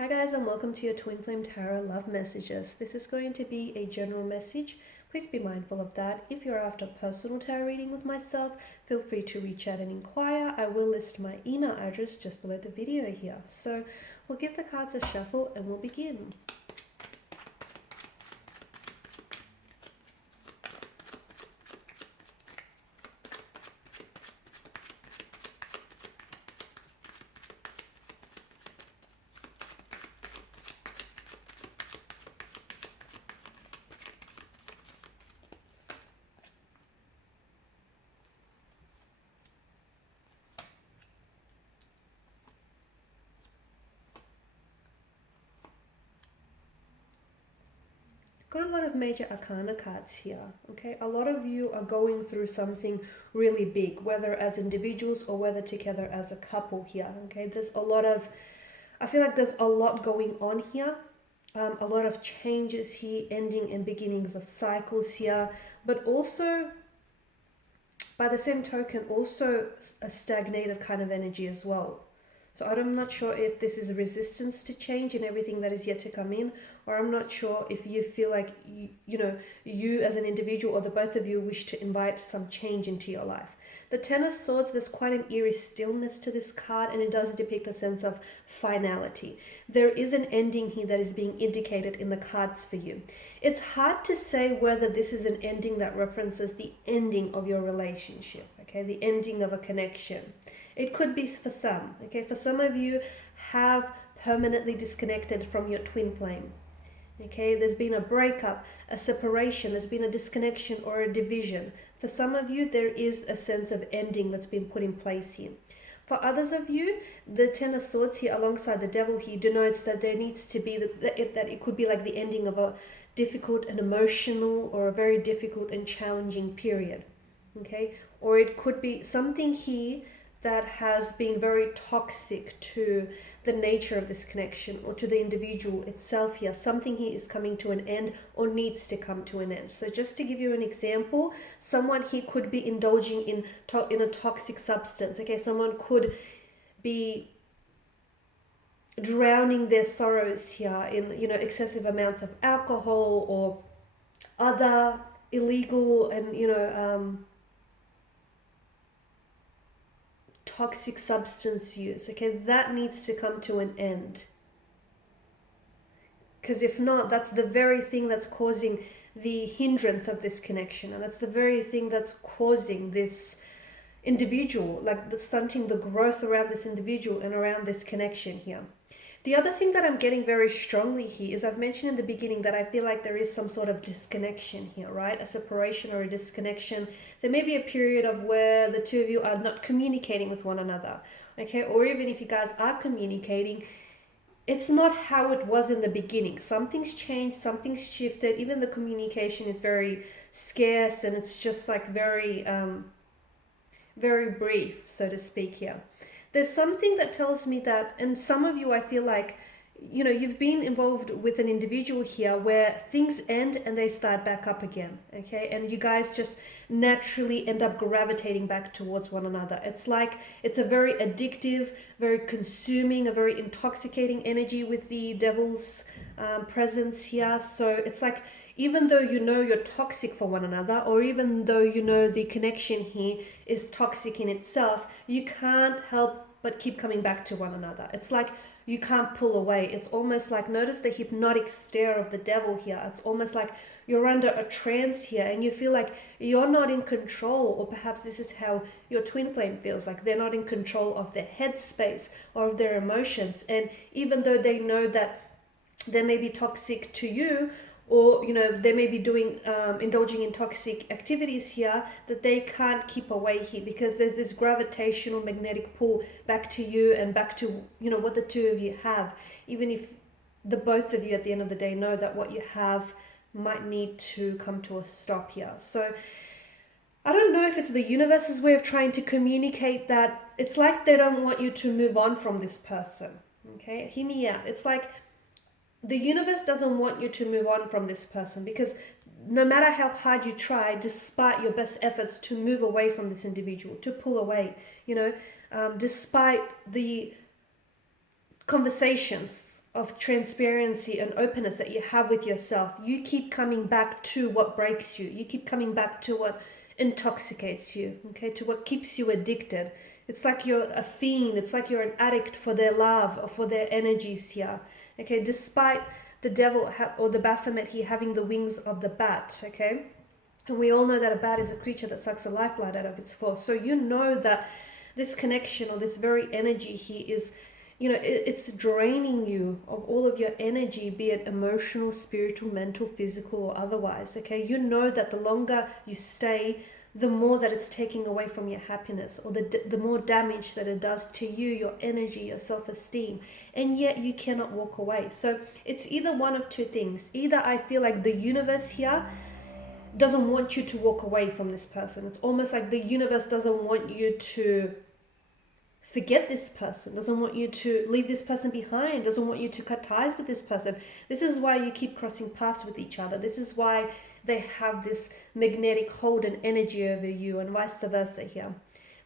Hi guys, and welcome to your Twin Flame Tarot Love Messages. This is going to be a general message. Please be mindful of that. If you're after personal tarot reading with myself, feel free to reach out and inquire. I will list my email address just below the video here. So we'll give the cards a shuffle and we'll begin. Got a lot of major arcana cards here. Okay, a lot of you are going through something really big, whether as individuals or whether together as a couple here. Okay, there's a lot of, I feel like there's a lot going on here. A lot of changes here, ending and beginnings of cycles here, but also by the same token also a stagnated kind of energy as well. So I'm not sure if this is resistance to change and everything that is yet to come in, or I'm not sure if you feel like, you as an individual or the both of you wish to invite some change into your life. The Ten of Swords, there's quite an eerie stillness to this card, and it does depict a sense of finality. There is an ending here that is being indicated in the cards for you. It's hard to say whether this is an ending that references the ending of your relationship, okay, the ending of a connection. It could be for some, okay? For some of you have permanently disconnected from your twin flame, okay? There's been a breakup, a separation, there's been a disconnection or a division. For some of you, there is a sense of ending that's been put in place here. For others of you, the Ten of Swords here alongside the Devil here denotes that there needs to be, that it could be like the ending of a difficult and emotional or a very difficult and challenging period, okay? Or it could be something here that has been very toxic to the nature of this connection or to the individual itself here. Something here is coming to an end or needs to come to an end. So just to give you an example, someone here could be indulging in a toxic substance. Okay, someone could be drowning their sorrows here in excessive amounts of alcohol or other illegal and toxic substance use. Okay, that needs to come to an end, because if not, that's the very thing that's causing the hindrance of this connection, and that's the very thing that's causing this individual, like the stunting the growth around this individual and around this connection here. The other thing that I'm getting very strongly here is, I've mentioned in the beginning that I feel like there is some sort of disconnection here, right? A separation or a disconnection. There may be a period of where the two of you are not communicating with one another, okay? Or even if you guys are communicating, it's not how it was in the beginning. Something's changed, something's shifted. Even the communication is very scarce, and it's just like very brief, so to speak here. There's something that tells me that, and some of you, I feel like, you've been involved with an individual here where things end and they start back up again, okay? And you guys just naturally end up gravitating back towards one another. It's like, it's a very addictive, very consuming, a very intoxicating energy with the Devil's presence here. So it's like, even though you're toxic for one another, or even though the connection here is toxic in itself, you can't help but keep coming back to one another. It's like you can't pull away. It's almost like, notice the hypnotic stare of the Devil here. It's almost like you're under a trance here and you feel like you're not in control, or perhaps this is how your twin flame feels, like they're not in control of their headspace or of their emotions. And even though they know that they may be toxic to you, or they may be doing indulging in toxic activities here, that they can't keep away here, because there's this gravitational magnetic pull back to you and back to what the two of you have, even if the both of you at the end of the day know that what you have might need to come to a stop here. So I don't know if it's the universe's way of trying to communicate that it's like they don't want you to move on from this person. Okay, hear me out. It's like the universe doesn't want you to move on from this person, because no matter how hard you try, despite your best efforts to move away from this individual, to pull away, despite the conversations of transparency and openness that you have with yourself, you keep coming back to what breaks you. You keep coming back to what intoxicates you, okay, to what keeps you addicted. It's like you're a fiend. It's like you're an addict for their love or for their energies here, okay, despite the devil or the Baphomet here having the wings of the bat, okay. And we all know that a bat is a creature that sucks the lifeblood out of its force. So you know that this connection or this very energy here is, it's draining you of all of your energy, be it emotional, spiritual, mental, physical, or otherwise, okay? You know that the longer you stay, the more that it's taking away from your happiness, or the more damage that it does to you, your energy, your self-esteem, and yet you cannot walk away. So it's either one of two things. Either I feel like the universe here doesn't want you to walk away from this person. It's almost like the universe doesn't want you to forget this person, doesn't want you to leave this person behind, doesn't want you to cut ties with this person. This is why you keep crossing paths with each other. This is why they have this magnetic hold and energy over you, and vice versa here.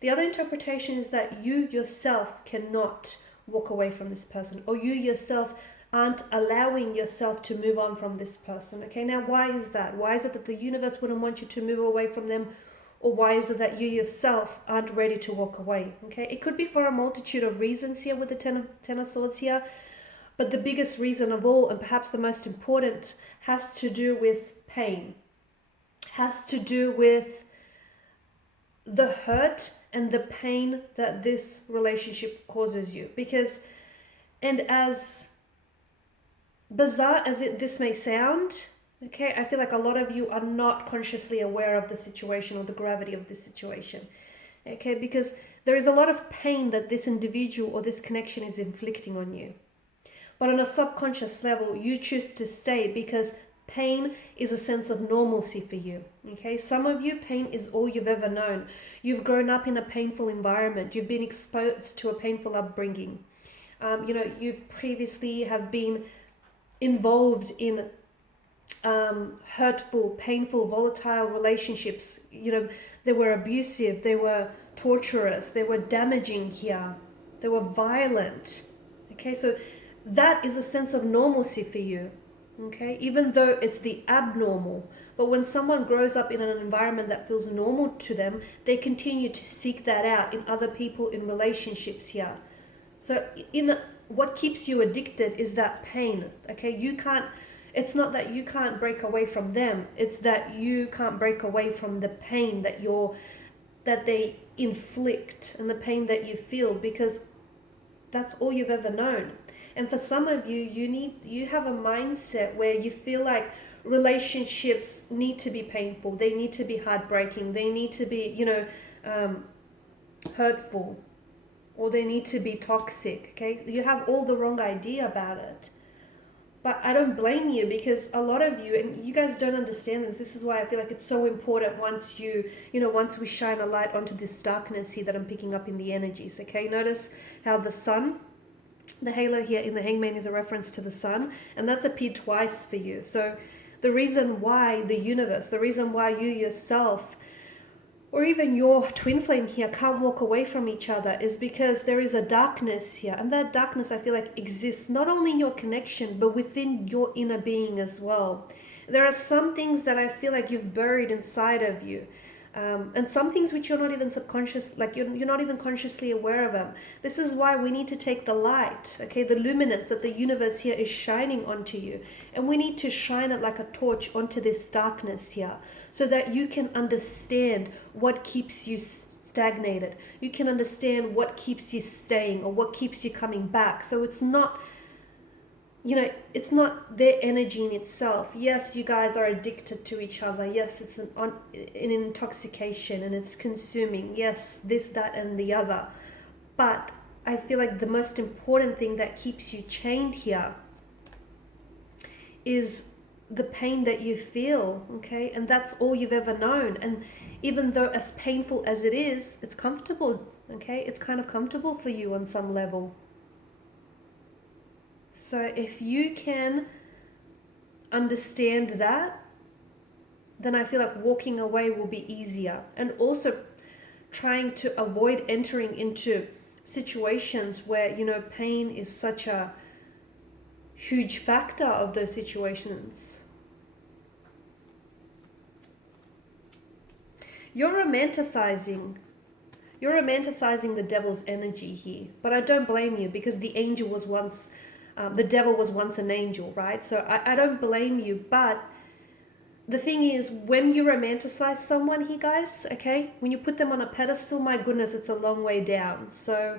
The other interpretation is that you yourself cannot walk away from this person, or you yourself aren't allowing yourself to move on from this person. Okay, now why is that? Why is it that the universe wouldn't want you to move away from them? Or why is it that you yourself aren't ready to walk away? Okay, it could be for a multitude of reasons here with the Ten of Swords here. But the biggest reason of all, and perhaps the most important, has to do with pain. Has to do with the hurt and the pain that this relationship causes you. Because, and as bizarre as this may sound, okay, I feel like a lot of you are not consciously aware of the situation or the gravity of this situation. Okay, because there is a lot of pain that this individual or this connection is inflicting on you. But on a subconscious level, you choose to stay because pain is a sense of normalcy for you. Okay, some of you, pain is all you've ever known. You've grown up in a painful environment. You've been exposed to a painful upbringing. You've previously have been involved in hurtful, painful, volatile relationships. They were abusive, they were torturous, they were damaging here, they were violent. Okay, so that is a sense of normalcy for you. Okay, even though it's the abnormal. But when someone grows up in an environment that feels normal to them, they continue to seek that out in other people, in relationships here. So what keeps you addicted is that pain. Okay, it's not that you can't break away from them, it's that you can't break away from the pain that they inflict and the pain that you feel, because that's all you've ever known. And for some of you, you have a mindset where you feel like relationships need to be painful, they need to be heartbreaking, they need to be, hurtful, or they need to be toxic. Okay, you have all the wrong idea about it. But I don't blame you, because a lot of you, and you guys don't understand this. This is why I feel like it's so important once once we shine a light onto this darkness here that I'm picking up in the energies. Okay, notice how the sun, the halo here in the Hangman is a reference to the sun, and that's appeared twice for you. So the reason why the universe, the reason why you yourself, or even your twin flame here can't walk away from each other is because there is a darkness here. And that darkness, I feel like, exists not only in your connection, but within your inner being as well. There are some things that I feel like you've buried inside of you. And some things which you're not even subconscious, like you're not even consciously aware of them. This is why we need to take the light, okay, the luminance that the universe here is shining onto you. And we need to shine it like a torch onto this darkness here, so that you can understand what keeps you stagnated. You can understand what keeps you staying or what keeps you coming back. So it's not, it's not their energy in itself. Yes, you guys are addicted to each other. Yes, it's an intoxication and it's consuming. Yes, this, that, and the other. But I feel like the most important thing that keeps you chained here is the pain that you feel, okay? And that's all you've ever known. And even though as painful as it is, it's comfortable, okay? It's kind of comfortable for you on some level. So if you can understand that, then I feel like walking away will be easier. And also trying to avoid entering into situations where, pain is such a huge factor of those situations. You're romanticizing the devil's energy here, but I don't blame you, because the angel was once, the devil was once an angel, right? So I don't blame you, but the thing is, when you romanticize someone here, guys, okay, when you put them on a pedestal, my goodness, it's a long way down. So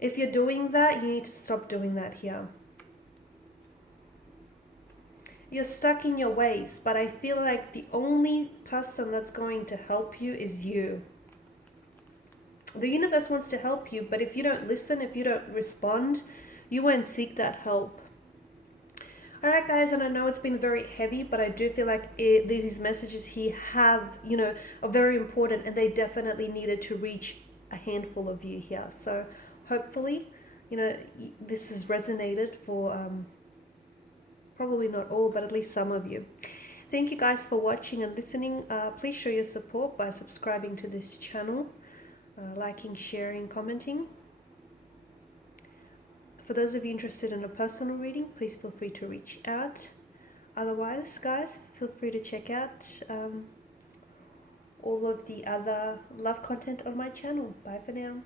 if you're doing that, you need to stop doing that here. You're stuck in your ways, but I feel like the only person that's going to help you is you. The universe wants to help you, but if you don't listen, if you don't respond, you won't seek that help. Alright guys, and I know it's been very heavy, but I do feel like these messages here are very important, and they definitely needed to reach a handful of you here. So hopefully, this has resonated for probably not all, but at least some of you. Thank you guys for watching and listening. Please show your support by subscribing to this channel, liking, sharing, commenting. For those of you interested in a personal reading, please feel free to reach out. Otherwise, guys, feel free to check out all of the other love content on my channel. Bye for now.